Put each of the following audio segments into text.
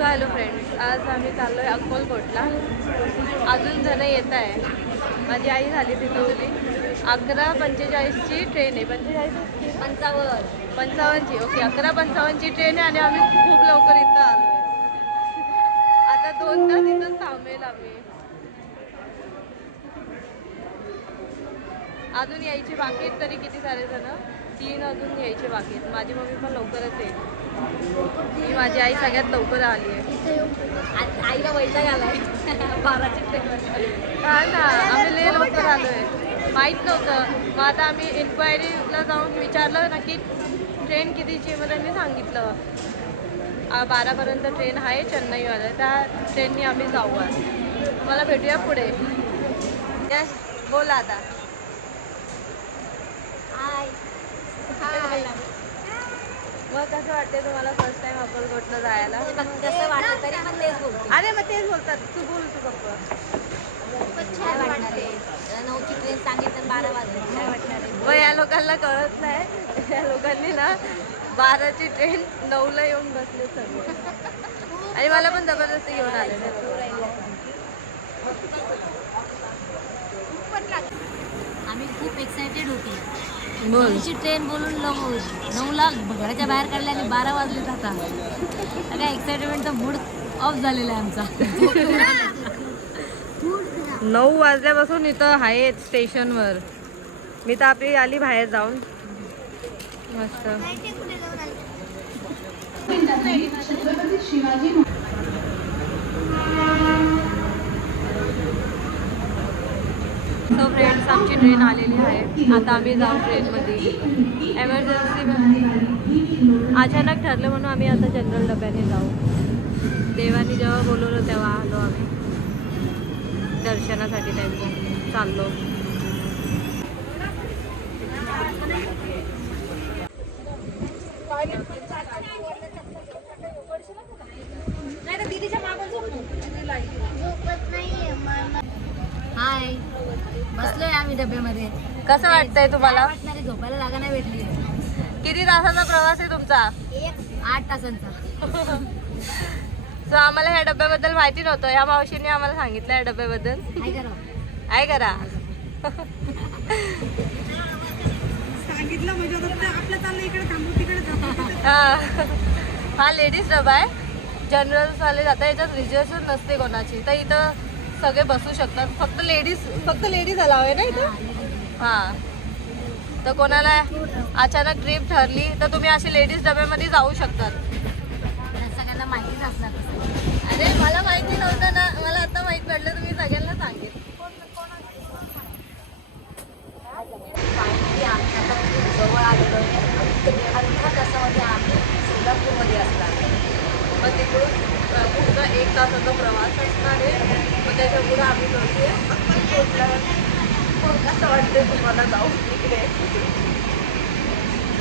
So hello friends, आज आम्ही चाललो आहे अक्कलकोटला. अजून जण येत आहे. माझी आई झाली तिथं उभी. 11:45ची ट्रेन आहे. 55ची ओके. 11:55ची ट्रेन आहे आणि आम्ही खूप लवकर इथं आलो आहे. आता 2 तास इथं थांबेल आम्ही. अजून यायची बाकी आहेत तरी किती सारे जण. 3 अजून यायचे बाकी आहेत. माझी मम्मी पण लवकरच येईल. मी माझी आई सगळ्यात लवकर आली आहे. आईला वैताग आलाय 12ची ट्रेन. हा ना, आम्ही लय लवकर आलो आहे. माहीत नव्हतं. मग आता आम्ही इन्क्वायरीला जाऊन विचारलं ना की ट्रेन कितीची. मग त्यांनी सांगितलं 12पर्यंत ट्रेन आहे चेन्नईवाला. त्या ट्रेननी आम्ही जाऊ. आज मला भेटूया पुढे. यस, बोला आता. मग कसं वाटते तुम्हाला फर्स्ट टाइम अक्कलकोटला जायला? कसं वाटतं तरी पण तेच बोलते. अरे मग तेच बोलतात. तू बोल तू गप्पा. काय वाटणार आहे? 9ची ट्रेन सांगितलं 12 वाजले. काय वाटणार आहे? मग या लोकांना कळत नाही. या लोकांनी ना 12ची ट्रेन 9ला येऊन बसले सगळे. आणि मला पण जबरदस्ती घेऊन आले. आम्ही खूप एक्सायटेड होती. बोल. 9ची ट्रेन बोलून 9ला घराच्या बाहेर काढल्या आणि 12 वाजले जाता. काय एक्साइटमेंटचा मूड ऑफ झालेला आहे आमचा. 9 वाजल्यापासून इथं आहे स्टेशनवर. मी तर आपली आली बाहेर जाऊन. मस्त. सो फ्रेंड्स, आमची ट्रेन आलेली आहे. आता आम्ही जाऊ ट्रेनमध्ये. एमर्जन्सी अचानक ठरलं म्हणून आम्ही आता जनरल डब्याने जाऊ. देवानी जेव्हा बोलवलं तेव्हा आलो आम्ही दर्शनासाठी. त्यांचं चाललो. हाय, बसलोय आम्ही डब्यामध्ये. कसं वाटतंय तुम्हाला? वाटणार आहे, झोपायला जागा नाही भेटली. किती तासाचा प्रवास आहे तुमचा? 8 तासांचा. सो आम्हाला ह्या डब्याबद्दल माहिती नव्हतं. या मावशीने आम्हाला सांगितलं या डब्याबद्दल. काय करावं? काय करा. सांगितलं म्हणजे आपलं चाललं इकडे थांबू तिकडे थांबू. हा लेडीज डबा आहे. जनरल्सवाले जातात. याच्यात रिझर्वेशन नसते कोणाची. तर इथं सगळे बसू शकतात. फक्त लेडीज अलाव आहे ना इथं. हां, तर कोणाला अचानक ट्रिप ठरली तर तुम्ही असे लेडीज डब्यामध्ये जाऊ शकतात. सगळ्यांना माहितीच असणार. अरे मला माहिती नव्हतं ना. मला आता माहीत पडलं. तुम्ही सगळ्यांना सांगेल. फायनली आम्ही आता खूप जवळ आलेलो आहे. अर्ध्या तासामध्ये आम्ही सोलापूरमध्ये असणार. मग तिकडून पुढचा 1 तासाचा प्रवास असणार आहे. मग त्याच्या पुढे आम्ही करतोय अक्कलकोटला. कसं वाटतंय तुम्हाला जाऊ तिकडे?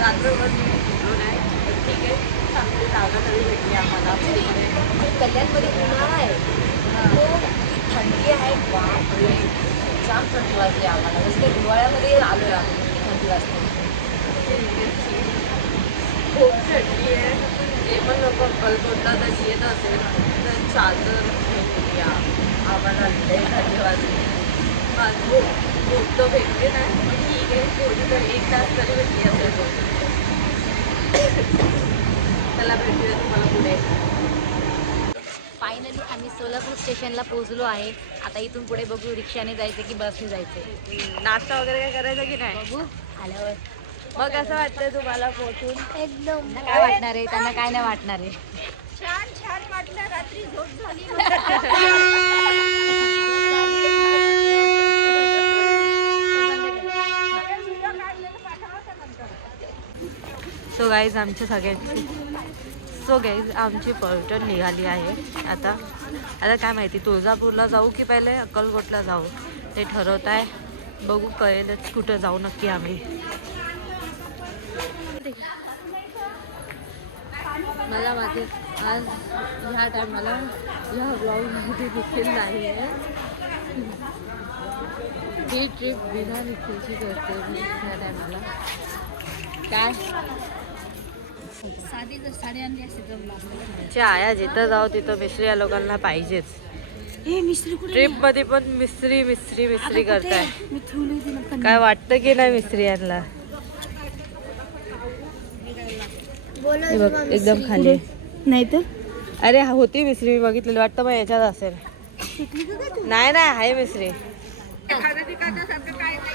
रात्रभर नाही, ठीक आहे. चांगली जागा तरी भेटली आम्हाला. कल्याणमध्ये उन्हाळा आहे, तो थंडी आहे. बापरे, जाम थंडी वाजली आम्हाला. जसं हिवाळ्यामध्ये आलोय आम्ही. थंडी वाजते, खूप थंडी आहे. जे पण लोक अक्कलकोटला जर येत असेल तर चादर घेऊन या. आम्हाला लय थंडी वाजली. खूप तर भेटले नाही, पण ठीक आहे. थोडी तर 1 तास तरी भेटली असेल. त्याला भेटूया तुम्हाला पुढे. फायनली आम्ही सोलापूर स्टेशनला पोहोचलो आहे. आता इथून पुढे बघू रिक्षाने जायचं की बसने जायचं. नाश्ता वगैरे काय करायचा की नाही? बघू आल्यावर. मग कसं वाटतंय तुम्हाला पोहोचून? एकदम त्यांना काय वाटणार आहे, त्यांना काय नाही वाटणार आहे. छान वाटलं. रात्री झोप झाली. सो गाईज आमची पर्यटन निघाली आहे. आता काय माहिती तुळजापूरला जाऊ की पहिले अक्कलकोटला जाऊ ते ठरवत आहे. बघू, कळेलच कुठं जाऊ नक्की आम्ही. मला माझे आज ह्या टायमाला ह्या ब्लॉगमध्ये देखील नाही आहे. ही ट्रिप बिना निखिलची करते मी ह्या टायमाला. काय साधी जर साडी आणली असते जमलं असतं. जे आया जिथं जाऊ तिथं मिस्त्री या लोकांना पाहिजेच. हे मिस्त्री कुठे? ट्रिप मध्ये पण मिस्त्री मिस्त्री मिस्त्री करताय. मी ठेवली होती ना. काय वाटतं की नाही मिस्त्री यांना? हे बघ, एकदम खाली. नाही तर अरे होती मिस्त्री, मी बघितलेली. वाटतं मग याच्यात असेल. नाही नाही आहे मिस्त्री.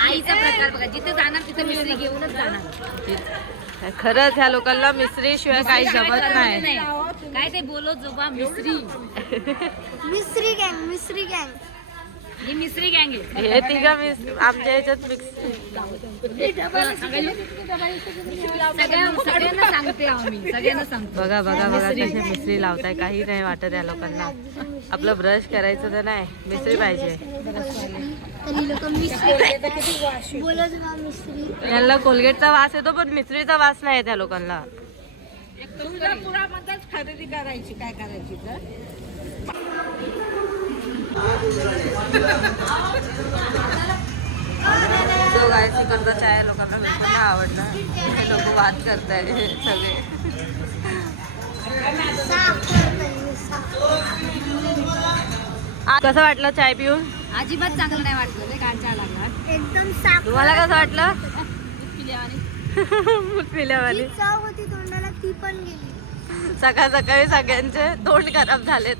आईचा प्रकार बघा, जिथे जाणार तिथे मिस्त्री घेऊनच जाणार. खरंच ह्या लोकांना मिस्त्री शिवाय काही जमत नाही. काय ते बोलो जोबा मिस्त्री. मिस्त्री गँग ही मिस्त्री गँग आहे. हे तिघा आमच्या ह्याच्यात मिक्स. सगळ्यांना सांगते आम्ही, सगळ्यांना सांगतो. बघा बघा बघा कसे मिस्त्री लावताय. काही नाही वाटत या लोकांना. आपलं ब्रश करायचं तर नाही, मिस्त्री पाहिजे. यांना कोलगेटचा वास येतो पण मिस्त्रीचा वास नाही येत या लोकांना. तुळजापुरामध्येच खरेदी करायची, काय करायची तर जो गायची करता चाय लोकांना बिलकुल नाही आवडला. हे लोक वाद करताय सगळे. कसं वाटलं चाय पिऊन? अजिबात चांगलं नाही वाटलं. कांचा लागला एकदम साफ तुम्हाला कसं वाटलं? पिल्यावानी. मूत पिल्यावानी. चव होती तोंडाला, ती पण गेली. सकाळ सकाळी सगळ्यांचे तोंड खराब झालेत.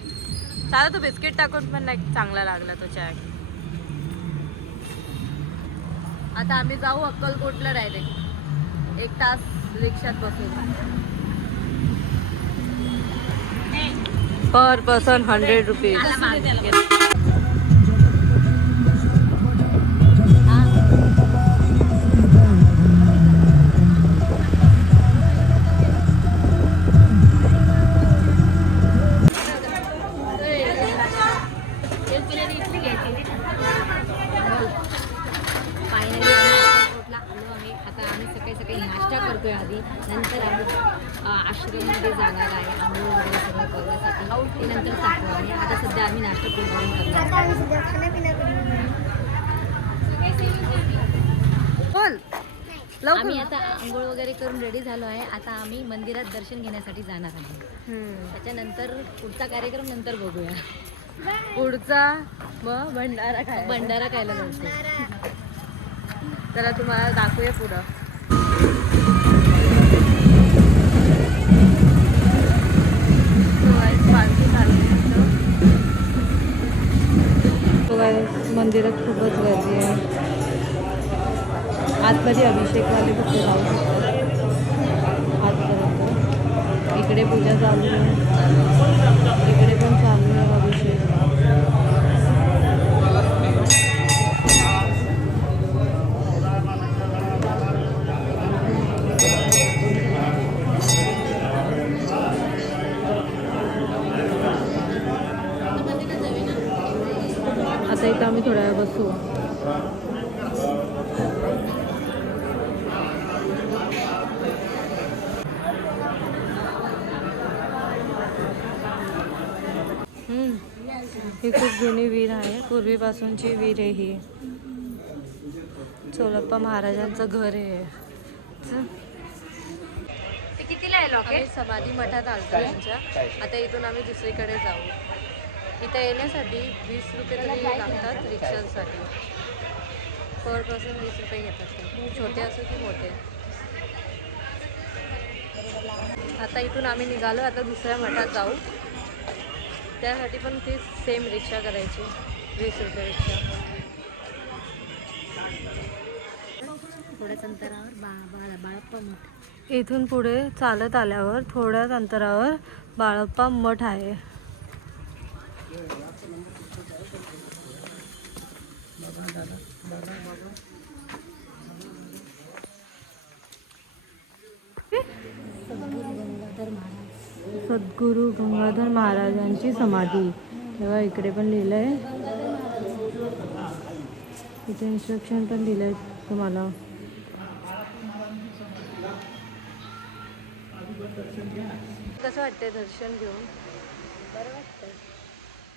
चालेल, तो बिस्किट टाकून पण नाही चांगला लागला तो चाय. आता आम्ही जाऊ अक्कलकोटला डायरेक्ट. 1 तास रिक्षात बसून. पर पर्सन 100 रुपीज. नाश्ता करतोय आधी, नंतर आम्ही आश्रममध्ये जाणार आहे. आंघोळ वगैरे सगळं करण्यासाठी ते नंतर सांगतो. आणि आता सध्या आम्ही नाश्ता करून बोल आम्ही आता आंघोळ वगैरे करून रेडी झालो आहे. आता आम्ही मंदिरात दर्शन घेण्यासाठी जाणार आहे. त्याच्यानंतर पुढचा कार्यक्रम नंतर बघूया. पुढचा मग भंडारा खायला जायचं. तर तुम्हाला दाखवूया पुढं. मंदिरात खूपच गर्दी आहे. आतमध्ये अभिषेकवाले फक्त जाऊ शकतात आतपर्यंत. इकडे पूजा चालू आहे, इकडे पण चालू आहे अभिषेक. आता इथं आम्ही थोड्या वेळ बसू. ही खूप जुनी विहीर आहे. पूर्वीपासूनची विहीर आहे ही. चोलप्पा महाराजांचं घर आहे. कितीला आहे आम्ही समाधी मठात आलतो यांच्या. आता इथून आम्ही दुसरीकडे जाऊ. इथं येण्यासाठी 20 रुपये तरी लागतात रिक्षांसाठी. पर पर्सन 20 रुपये घेतात ते, छोटे असो की मोठे. आता इथून आम्ही निघालो. आता दुसऱ्या मठात जाऊ. त्यासाठी पण ती सेम रिक्षा करायची, 20 रुपये रिक्षा. थोड्याच अंतरावर बाळप्पा मठ. इथून पुढे चालत आल्यावर थोड्याच अंतरावर बाळप्पा मठ आहे. सद्गुरू गंगाधर महाराजांची समाधी. तेव्हा इकडे पण लिहिलं आहे. इथे इन्स्ट्रक्शन पण दिलं आहे तुम्हाला. कसं वाटतंय दर्शन घेऊन? बरं वाटतं.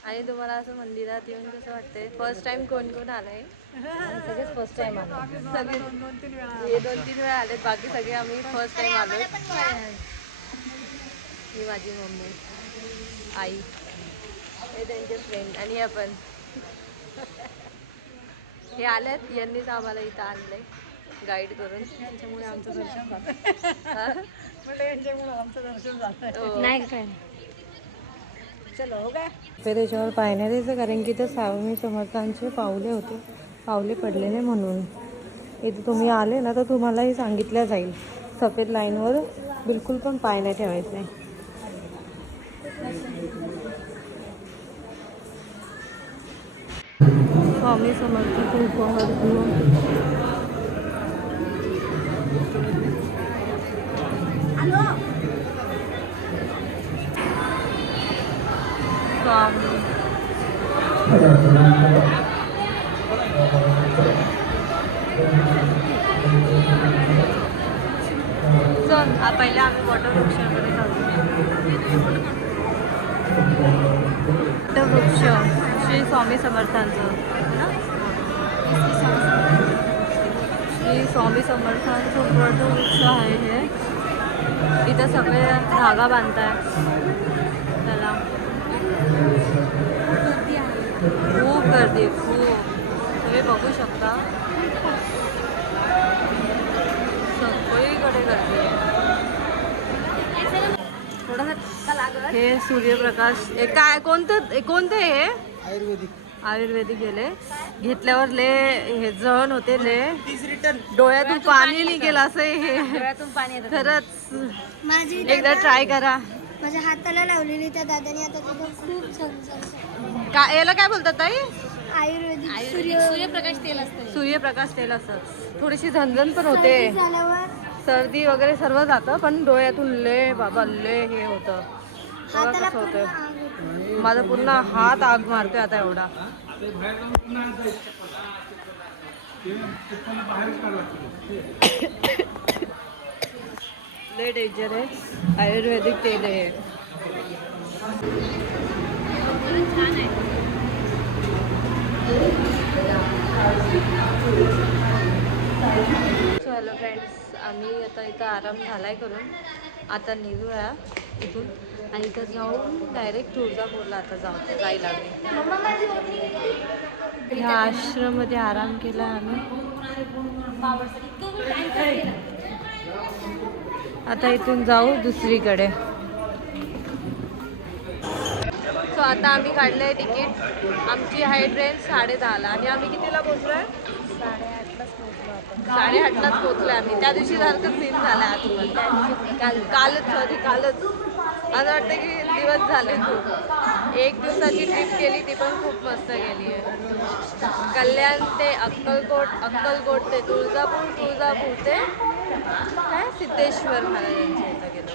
आणि तुम्हाला असं मंदिरात येऊन कसं वाटतंय? फर्स्ट टाइम कोण कोण आलंय? सगळेच फर्स्ट टाइम आलो. सगळे 2-3 वेळा आले. बाकी सगळे आम्ही फर्स्ट टाइम आलो. ही माझी मम्मी, आई, हे त्यांचे फ्रेंड आणि आपण हे आलेत. यांनीच आम्हाला इथं आणलंय गाईड करून. त्यांच्यामुळे आमचं दर्शन झालं. म्हटलं यांच्यामुळे आमचं दर्शन झालं. नाही काय चलो हो काय. ते त्याच्यावर पाहण्यात यायचं कारण की ते स्वामी समर्थांचे पावले होते, पावले पडलेले म्हणून. इथे तुम्ही आले ना तर तुम्हालाही सांगितलं जाईल सफेद लाईनवर बिलकुल पण पाय नाही ठेवायचे. स्वामी समर्थांचे उपहार स्वामी चल पहिले आम्ही वटवृक्षाकडे जाऊ. वटवृक्ष श्री स्वामी समर्थांचं, श्री स्वामी समर्थांचं वटवृक्ष आहे हे. इथं सगळे धागा बांधताय त्याला. खूप गर्दी, खूप. तुम्ही बघू शकता सगळीकडे गर्दी आहे. हे सूर्यप्रकाश काय कोणते हे आयुर्वेदिक गेले घेतल्यावर ले हे जळण होते, ले डोळ्यातून पाणी निघेल असं हे. डोळ्यातून पाणी येतं. खरंच एकदा ट्राय करा. माझ्या हाताला लावलेली त्या दादाने आता तिथं खूप छान काय याला काय बोलतात ताई? आयुर्वेदिक सूर्यप्रकाश तेल असतं. सूर्यप्रकाश तेल असं. थोडीशी झणझण पण होते, झाल्यावर सर्दी वगैरे सर्व जातं, पण डोळ्यातून ले बाबा ले हे होतं. बघा हाताला कसं पूर्ण होतं. आग होती. माझा पूर्ण हात आग मारतोय आता एवढा. ले डेंजर आहे. आयुर्वेदिक तेल आहे. हॅलो फ्रेंड्स, आम्ही आता इथं आराम झालाय करून. आता निघूया इथून आणि इथं जाऊन डायरेक्ट तुळजापूरला आता जायला लागेल. ह्या आश्रममध्ये आराम केला आम्ही. आता इथून जाऊ दुसरीकडे. सो आता आम्ही काढलंय तिकीट. आमची आहे ट्रेन 10:30ला आणि आम्ही कितीला पोहोचलोय? 8:30लाच पोहोचलोय आम्ही. त्या दिवशी सारखं सीन झाला कालच असं वाटतं की दिवस झाले खूप. 1 दिवसाची ट्रिप केली, ती पण खूप मस्त गेली आहे. कल्याण ते अक्कलकोट ते तुळजापूर ते काय सिद्धेश्वर महाराजांच्या इथं गेलो.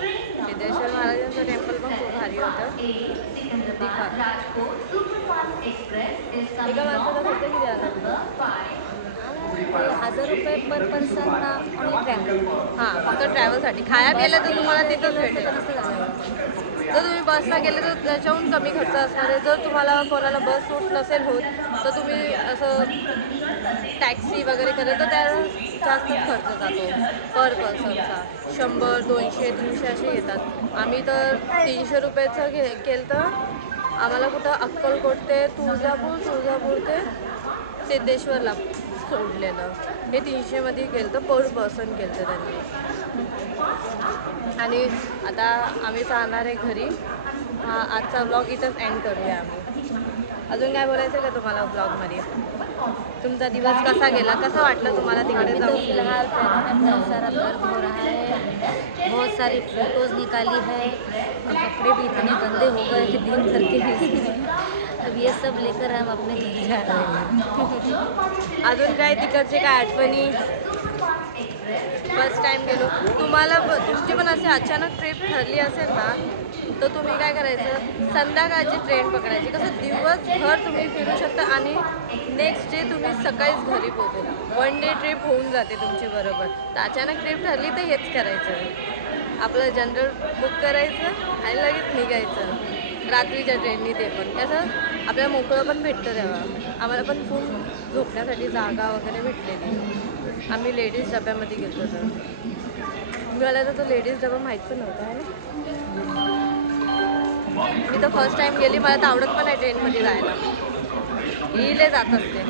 सिद्धेश्वर महाराजांचं टेम्पल पण खूप भारी होतं. एका माणसाला खर्च किती आला? 1000 रुपये पर पर्सन आणि ट्रॅव्हल. हां, फक्त ट्रॅव्हलसाठी. खाया गेलं तर तुम्हाला तिथंच भेटेल. जर तुम्ही बसला गेले तर त्याच्याहून कमी खर्च असणार आहे. जर तुम्हाला कोणाला बस सूट नसेल होत तर तुम्ही असं टॅक्सी वगैरे केलं तर त्याला जास्तच खर्च जातो पर पर्सनचा. 100, 200, 300 असे येतात. आम्ही तर 300 रुपयाचं केलं तर आम्हाला कुठं अक्कलकोट ते तुळजापूर ते सिद्धेश्वरला सोडलेलं. हे 300मध्ये केलं तर पर पर्सन केलं त्यांनी. आणि आता आम्ही जाणार आहे घरी. हा आजचा ब्लॉग इथंच एंड करूया आम्ही. अजून काय बोलायचं का तुम्हाला ब्लॉगमध्ये? तुमचा दिवस कसा गेला, कसं वाटलं तुम्हाला तिकडे जाऊन? फिलहाल पैरों में बहुत सारा दर्द हो रहा है, बहुत सारी फोटोज निकाली है और कपड़े भी इतने गंदे हो गए हैं दिन भर के. अब ये सब लेकर हम अपने घर जा रहे हैं. अजून काय तिकडचे काय आठवणी? फर्स्ट टाइम गेलो. तुम्हाला तुमची पण असे अचानक ट्रिप ठरली असेल ना तर तुम्ही काय करायचं, संध्याकाळची ट्रेन पकडायची. कसं दिवसभर तुम्ही फिरू शकता आणि नेक्स्ट डे तुम्ही सकाळीच घरी पोहोचू. 1 डे ट्रिप होऊन जाते तुमची बरोबर. तर अचानक ट्रिप ठरली तर हेच करायचं. आपलं जनरल बुक करायचं आणि लगेच निघायचं रात्रीच्या ट्रेननी. ते पण कसं आपल्याला मोकळं पण भेटतं तेव्हा. आम्हाला पण खूप झोपण्यासाठी जागा वगैरे भेटलेली. आम्ही लेडीज डब्यामध्ये गेलो होतो. मला तर तो लेडीज डबा माहीत पण नव्हता आहे. मी तर फर्स्ट टाइम गेली, मला तर आवडत पण नाही ट्रेनमध्ये जायला, इले जात असते.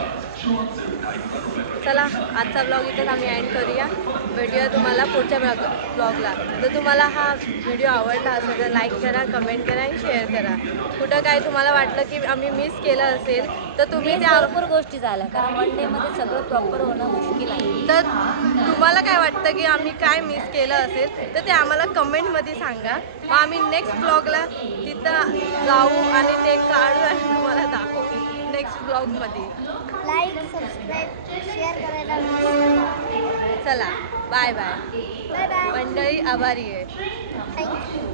चला आजचा ब्लॉग इथेच आम्ही एंड करूया. भेटूया तुम्हाला पुढच्या ब्लॉगला. जर तुम्हाला हा व्हिडिओ आवडला असेल तर लाईक करा, कमेंट करा आणि शेअर करा. कुठं काय तुम्हाला वाटलं की आम्ही मिस केलं असेल तर तुम्ही त्या भरपूर गोष्टी झाल्या, कारण वन डेमध्ये सगळं प्रॉपर होणं मुश्किल आहे. तर तुम्हाला काय वाटतं की आम्ही काय मिस केलं असेल तर ते आम्हाला कमेंटमध्ये सांगा. मग आम्ही नेक्स्ट ब्लॉगला तिथं जाऊ आणि ते काढू आणि तुम्हाला दाखवू नेक्स्ट ब्लॉगमध्ये. लाईक सबस्क्राईब शेअर करायला विसरू नका. चला बाय बाय. Bye bye. मंडळी आभारी आहे. थँक्यू.